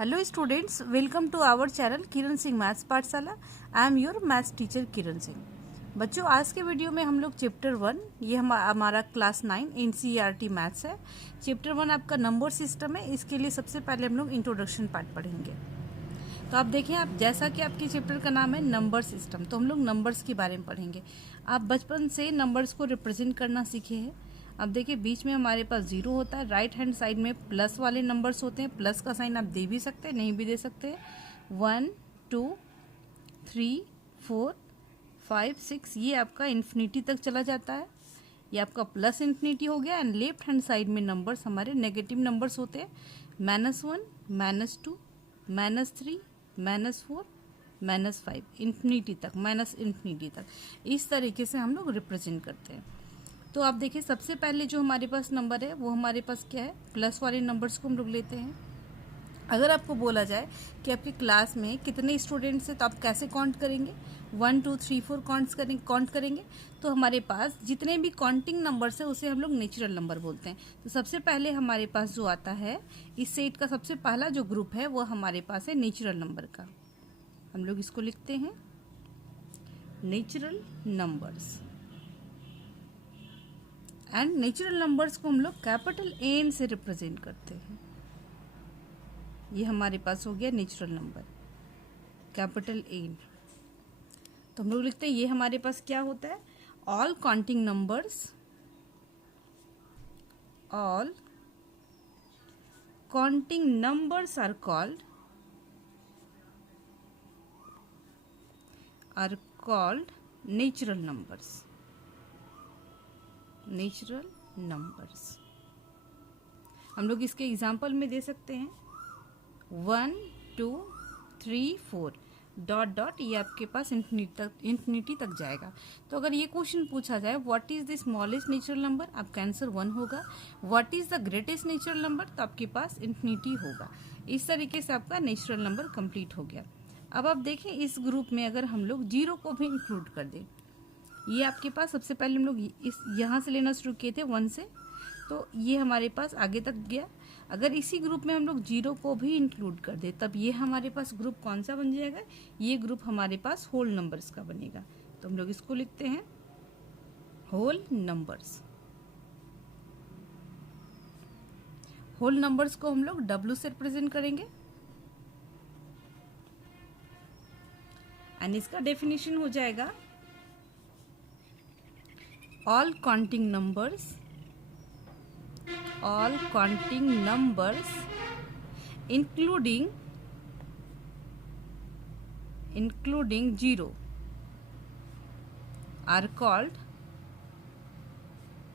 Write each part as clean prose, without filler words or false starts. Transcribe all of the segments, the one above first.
Hello students, welcome to our channel Kiran Singh maths Pathshala. I am your maths teacher Kiran Singh. बच्चों, आज के video में हम लोग चैप्टर 1, ये हमारा क्लास 9 एनसीईआरटी मैथ्स है। चैप्टर 1 आपका नंबर सिस्टम है। इसके लिए सबसे पहले हम लोग इंट्रोडक्शन पार्ट पढ़ेंगे। तो आप देखें, आप जैसा कि आपके चैप्टर का नाम है नंबर सिस्टम, तो हम लोग नंबर्स के बारे में पढ़ेंगे। आप बचपन से नंबर्स को रिप्रेजेंट करना सीखे हैं। अब देखिए, बीच में हमारे पास जीरो होता है, राइट हैंड साइड में प्लस वाले नंबर्स होते हैं। प्लस का साइन आप दे भी सकते हैं, नहीं भी दे सकते। 1 2 3 4 5 6 ये आपका इन्फिनिटी तक चला जाता है। ये आपका प्लस इन्फिनिटी हो गया। एंड लेफ्ट हैंड साइड में नंबर्स हमारे नेगेटिव नंबर्स होते हैं। -1 -2 -3 -4 -5 इन्फिनिटी तक, माइनस इन्फिनिटी तक। इस तरीके से हम लोग रिप्रेजेंट करते हैं। तो आप देखिए, सबसे पहले जो हमारे पास नंबर है वो हमारे पास क्या है, प्लस वाले नंबर्स को हम लोग लेते हैं। अगर आपको बोला जाए कि आपकी क्लास में कितने स्टूडेंट्स हैं, तो आप कैसे काउंट करेंगे? 1 2 3 4 काउंट करेंगे। तो हमारे पास जितने भी काउंटिंग नंबर्स है उसे हम लोग नेचुरल नंबर बोलते हैं। तो सबसे पहले हमारे पास जो आता है, इस सेट का सबसे पहला जो ग्रुप है वो हमारे पास है नेचुरल नंबर का। हम लोग इसको लिखते हैं natural numbers. And natural numbers को हम लोग कैपिटल एन से रिप्रेजेंट करते हैं। ये हमारे पास हो गया नेचुरल नंबर, कैपिटल एन। तो हम लोग लिखते हैं, ये हमारे पास क्या होता है, all counting numbers, all counting numbers are called natural numbers. Natural numbers हम लोग इसके एग्जाम्पल में दे सकते हैं। 1 2 3 4 डॉट डॉट, ये आपके पास इन्फिनिटी तक जाएगा। तो अगर ये क्वेश्चन पूछा जाए, what is the smallest natural number, आपका आंसर 1 होगा। What is the greatest natural number, तो आपके पास इन्फिनिटी होगा। इस तरीके से आपका नेचुरल नंबर कंप्लीट हो गया। अब आप देखें, इस ग्रुप में अगर हम लोग जीरो को भी इंक्लूड कर दें, ये आपके पास सबसे पहले हम लोग इस यहाँ से लेना शुरू किए थे 1 से, तो ये हमारे पास आगे तक गया। अगर इसी ग्रुप में हम लोग जीरो को भी इंक्लूड कर दे, तब ये हमारे पास ग्रुप कौन सा बन जाएगा? ये ग्रुप हमारे पास होल नंबर्स का बनेगा। तो हम लोग इसको लिखते हैं होल नंबर्स। होल नंबर्स को हम लोग W से रिप्रेजेंट करेंगे। एंड इसका डेफिनेशन हो जाएगा all counting numbers including zero are called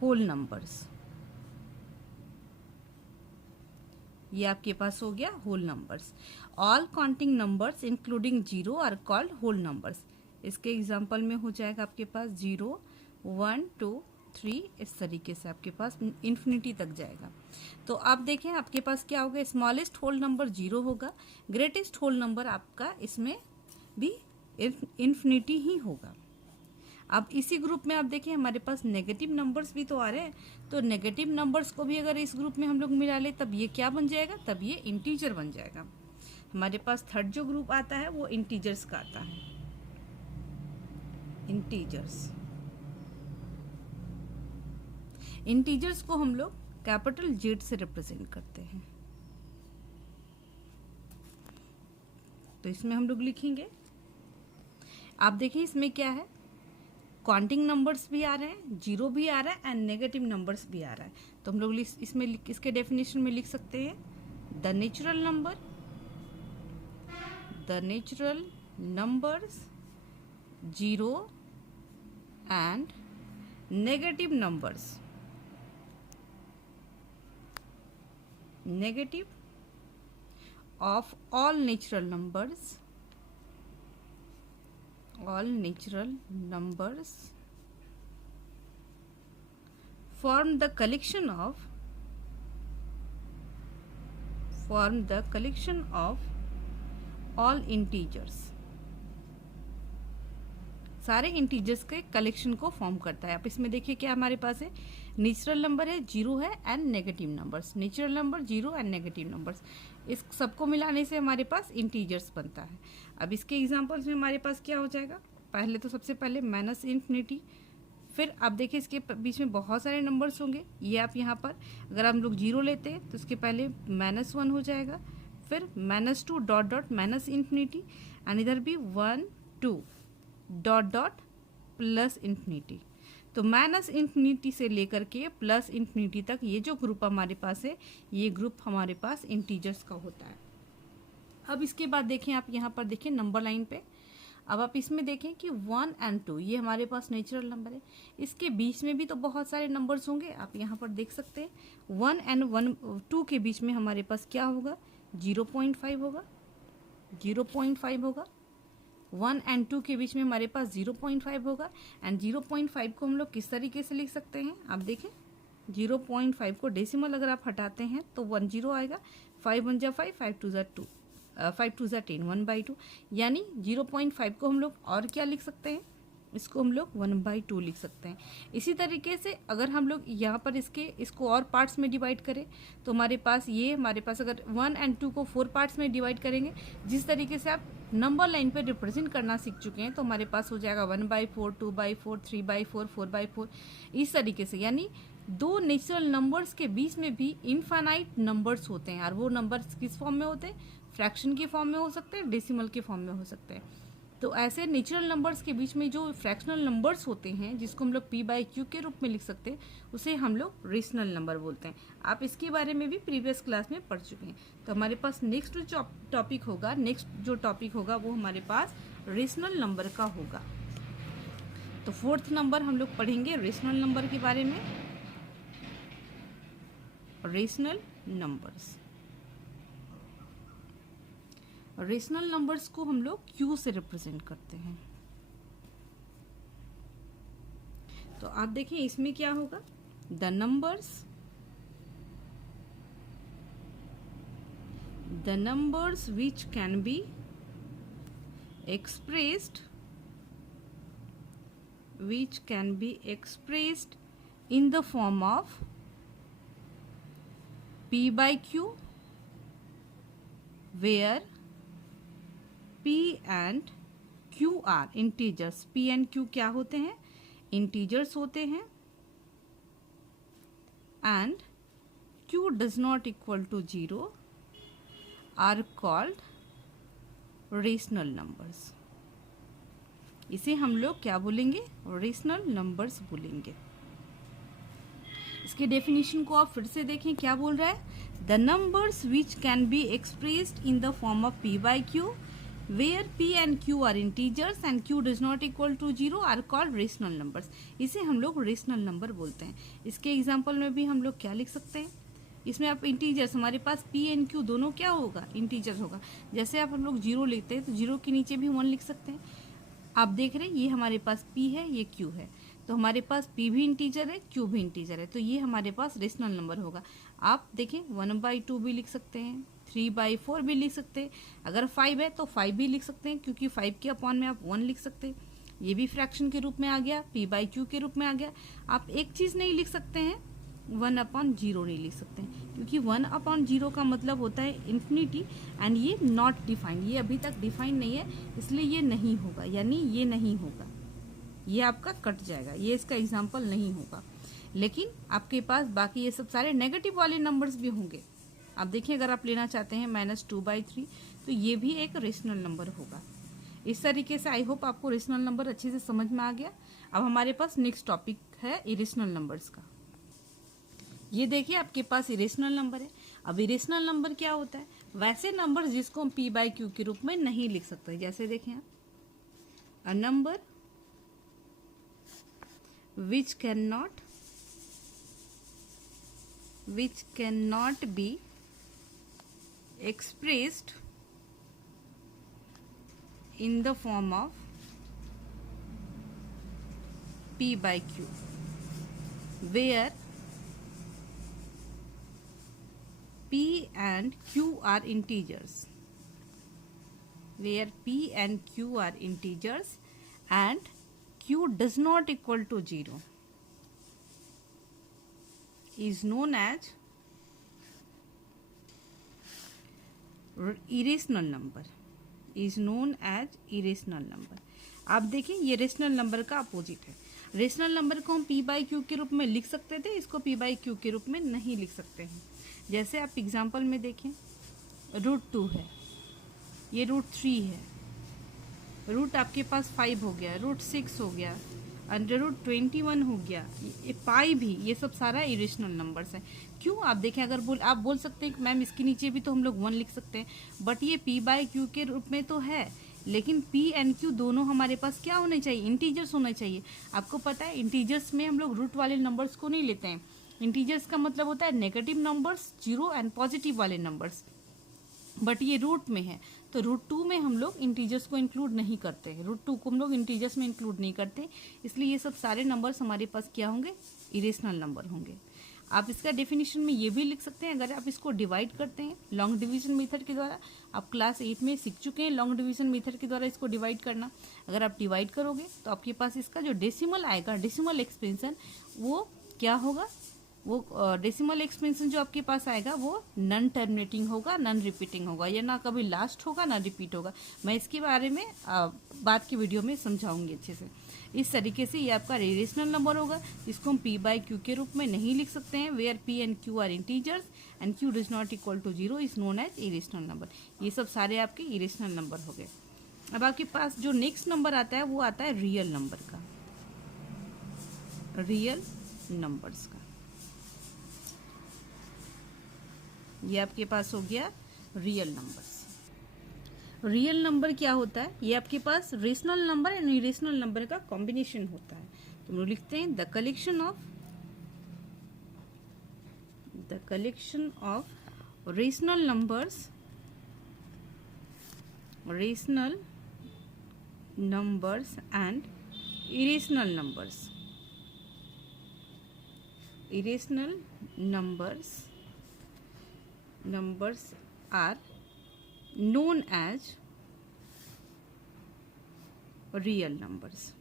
whole numbers। ये आपके पास हो गया whole numbers. All counting numbers including zero are called whole numbers. इसके एग्जांपल में हो जाएगा आपके पास 0 1 2 3, इस तरीके से आपके पास इन्फिनिटी तक जाएगा। तो आप देखें, आपके पास क्या होगा, स्मॉलेस्ट होल नंबर 0 होगा। ग्रेटेस्ट होल नंबर आपका इसमें भी इन्फिनिटी ही होगा। अब इसी ग्रुप में आप देखें, हमारे पास नेगेटिव नंबर्स भी तो आ रहे हैं। तो नेगेटिव नंबर्स को भी अगर इस ग्रुप में हम लोग मिला ले, तब ये क्या बन जाएगा? तब ये इंटीजर बन जाएगा। हमारे पास थर्ड जो ग्रुप आता है वो इंटीजर्स का आता है, इंटीजर्स। इंटीजर्स को हम लोग कैपिटल जेड से रिप्रेजेंट करते हैं। तो इसमें हम लोग लिखेंगे, आप देखिए इसमें क्या है, काउंटिंग नंबर्स भी आ रहे हैं, जीरो भी आ रहा है, एंड नेगेटिव नंबर्स भी आ रहा है। तो हम लोग इसमें इसके डेफिनेशन में लिख सकते हैं, the natural numbers zero and negative numbers of all natural numbers form the collection of all integers सारे इंटीजर्स के कलेक्शन को फॉर्म करता है। आप इसमें देखिए क्या हमारे पास है, नेचुरल नंबर है, जीरो है and negative numbers. Natural number, zero and negative numbers, इस सबको मिलाने से हमारे पास इंटीजर्स बनता है। अब इसके एग्जांपल्स में हमारे पास क्या हो जाएगा, पहले तो सबसे पहले माइनस इन्फिनिटी, फिर आप देखिए इसके बीच में बहुत सारे नंबर्स होंगे। ये आप यहाँ पर अगर हम लोग जीरो लेते हैं तो इसके पहले -1 हो जाएगा, फिर -2 dot dot minus infinity and इधर भी 1 2 डॉट डॉट प्लस इन्फिनिटी। तो माइनस इन्फिनिटी से लेकर के प्लस इन्फिनिटी तक ये जो ग्रुप हमारे पास है, ये ग्रुप हमारे पास इंटीजर्स का होता है। अब इसके बाद देखें आप यहाँ पर देखें नंबर लाइन पे, अब आप इसमें देखें कि 1 और 2 ये हमारे पास नेचुरल नंबर है, इसके बीच में भी तो बहुत सारे नंबर्स होंगे। आप यहाँ पर देख सकते हैं 1 और 2 के बीच में हमारे पास क्या होगा, 0.5 होगा, 0.5 होगा। 1 और 2 के बीच में हमारे पास 0.5 होगा एंड 0.5 को हम लोग किस तरीके से लिख सकते हैं, आप देखें 0.5 को डेसिमल अगर आप हटाते हैं तो 1 0 आएगा, 5 1 जा 5, 5 2 जा 2, 5 2 जा 10, 1/2, यानी 0.5 को हम लोग और क्या लिख सकते हैं, इसको हम लोग 1/2 लिख सकते हैं। इसी तरीके से अगर हम लोग यहाँ पर इसको और पार्ट्स में डिवाइड करें तो हमारे पास अगर 1 और 2 को 4 पार्ट्स में डिवाइड करेंगे, जिस तरीके से आप नंबर लाइन पे रिप्रेजेंट करना सीख चुके हैं, तो हमारे पास हो जाएगा 1/4, 2/4, 3/4, 4/4, इस तरीके से। यानी दो नेचुरल नंबर्स के बीच में भी इनफाइनाइट नंबर्स होते हैं, और वो नंबर्स किस फॉर्म में होते हैं, फ्रैक्शन के फॉर्म में हो सकते हैं, डेसिमल के फॉर्म में हो सकते हैं। तो ऐसे नेचुरल नंबर्स के बीच में जो फ्रैक्शनल नंबर्स होते हैं, जिसको हम लोग p/q के रूप में लिख सकते हैं, उसे हम लोग रेशनल नंबर बोलते हैं। आप इसके बारे में भी प्रीवियस क्लास में पढ़ चुके हैं। तो हमारे पास नेक्स्ट जो टॉपिक होगा वो हमारे पास रेशनल नंबर का होगा। तो 4th नंबर हम लोग पढ़ेंगे रेशनल नंबर के बारे में। रेशनल नंबर्स, रेशनल नंबर्स को हम लोग Q से रिप्रेजेंट करते हैं। तो आप देखें इसमें क्या होगा, the numbers which can be expressed in the form of p/q, where p and q are integers। p and q क्या होते हैं, इंटीजर्स होते हैं, and q does not equal to 0 are called rational numbers. इसे हम लोग क्या बोलेंगे, रेशनल नंबर्स बोलेंगे। इसके डेफिनेशन को आप फिर से देखें, क्या बोल रहा है, the numbers which can be expressed in the form of p/q where p and q are integers and q does not equal to 0 are called rational numbers। इसे हम लोग रेशनल नंबर बोलते हैं। इसके एग्जांपल में भी हम लोग क्या लिख सकते हैं, इसमें आप इंटीजर्स, हमारे पास p and q दोनों क्या होगा, इंटीजर्स होगा। जैसे आप हम लोग 0 लेते हैं तो 0 के नीचे भी 1 लिख सकते हैं। आप देख रहे हैं ये हमारे पास p है, ये q है, तो हमारे पास p भी इंटीजर है, q भी इंटीजर है, तो ये हमारे पास रेशनल नंबर होगा। आप देखें 1/2 भी लिख सकते हैं, 3/4 भी लिख सकते हैं, अगर 5 है तो 5 भी लिख सकते हैं, क्योंकि 5 के अपॉन में आप 1 लिख सकते हैं। ये भी फ्रैक्शन के रूप में आ गया, p/q के रूप में आ गया। आप एक चीज़ नहीं लिख सकते हैं, 1/0 नहीं लिख सकते हैं, क्योंकि 1/0 का मतलब होता है इन्फिनिटी, एंड ये नॉट डिफाइंड, ये अभी तक डिफाइंड नहीं है, इसलिए ये नहीं होगा, यानी ये नहीं होगा, ये आपका कट जाएगा, ये इसका एग्जाम्पल नहीं होगा। लेकिन आपके पास बाकी ये सब सारे नेगेटिव वाले नंबर्स भी होंगे। आप देखिए अगर आप लेना चाहते हैं -2/3, तो ये भी एक रेशनल नंबर होगा। इस तरीके से आई होप आपको रेशनल नंबर अच्छे से समझ में आ गया। अब हमारे पास नेक्स्ट टॉपिक है इरेशनल नंबर्स का। ये देखिए आपके पास इरेशनल नंबर है। अब इरेशनल नंबर क्या होता है, वैसे नंबर जिसको हम p/q के रूप में नहीं लिख सकते। जैसे देखें आप, a number which cannot be expressed in the form of p/q where p and q are integers, and q does not equal to 0 is known as irrational number, is known as irrational number. आप देखिए ये rational number का opposite है। Rational number को हम p by Q के रूप में लिख सकते थे, इसको p बाई क्यू के रूप में नहीं लिख सकते हैं। जैसे आप एग्जांपल में देखें, √2 है, ये √3 है, रूट आपके पास 5 हो गया, √6 हो गया, √21 हो गया, ये पाई भी, ये सब सारा इरेशनल नंबर्स है। क्यों? आप देखें, अगर आप बोल सकते हैं कि मैम इसके नीचे भी तो हम लोग 1 लिख सकते हैं, बट ये p बाई क्यू के रूप में तो है, लेकिन p एंड q दोनों हमारे पास क्या होने चाहिए? इंटीजर्स होने चाहिए। आपको पता है इंटीजर्स में हम लोग रूट वाले नंबर्स को नहीं लेते हैं। इंटीजर्स का मतलब होता है नेगेटिव नंबर्स, 0 एंड पॉजिटिव वाले नंबर्स, बट ये रूट में है तो √2 में हम लोग इंटीजर्स को इंक्लूड नहीं करते हैं, √2 को हम लोग इंटीजर्स में इंक्लूड नहीं करते, इसलिए ये सब सारे नंबर्स हमारे पास क्या होंगे? इरेशनल नंबर होंगे। आप इसका डेफिनेशन में ये भी लिख सकते हैं, अगर आप इसको डिवाइड करते हैं लॉन्ग डिवीजन मेथड के द्वारा, आप क्लास 8 में सीख चुके हैं लॉन्ग डिवीजन मेथड के द्वारा इसको डिवाइड करना। अगर आप डिवाइड करोगे तो आपके पास इसका जो डेसिमल आएगा, डेसिमल एक्सपेंशन, वो क्या होगा? वो डेसिमल एक्सपेंशन जो आपके पास आएगा वो नन टर्मिनेटिंग होगा, नन रिपीटिंग होगा, या ना कभी लास्ट होगा ना रिपीट होगा। मैं इसके बारे में बाद की वीडियो में समझाऊंगी अच्छे से। इस तरीके से ये आपका इरेशनल नंबर होगा, जिसको हम p बाई क्यू के रूप में नहीं लिख सकते हैं, where p and q are integers and q does not equal to 0 is known as irrational number. ये सब सारे आपके इरेशनल नंबर हो गए। अब आपके पास जो नेक्स्ट नंबर आता है वो आता है रियल नंबर का, रियल नंबर्स का। ये आपके पास हो गया रियल नंबर्स। रियल नंबर क्या होता है? ये आपके पास rational number and irrational number का कॉम्बिनेशन होता है। तो हम लोग लिखते हैं the collection of rational numbers and irrational numbers are known as real numbers।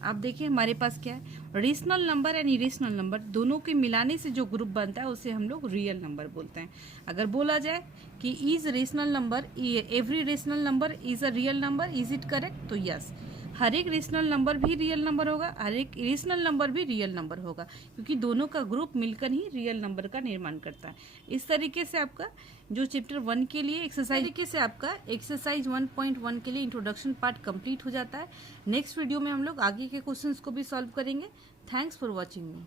आप देखिए हमारे पास क्या है, rational number and irrational number दोनों के मिलाने से जो ग्रुप बनता है उसे हम लोग रियल नंबर बोलते हैं। अगर बोला जाए कि is rational number, every rational number is a real number, is it correct? तो यस, हर एक रेशनल नंबर भी रियल नंबर होगा, हर एक इरेशनल नंबर भी रियल नंबर होगा, क्योंकि दोनों का ग्रुप मिलकर ही रियल नंबर का निर्माण करता है। इस तरीके से आपका जो चैप्टर 1 के लिए एक्सरसाइज 1.1 के लिए इंट्रोडक्शन पार्ट कंप्लीट हो जाता है। नेक्स्ट वीडियो में हम लोग आगे के क्वेश्चंस को भी सॉल्व करेंगे। Thanks for watching me.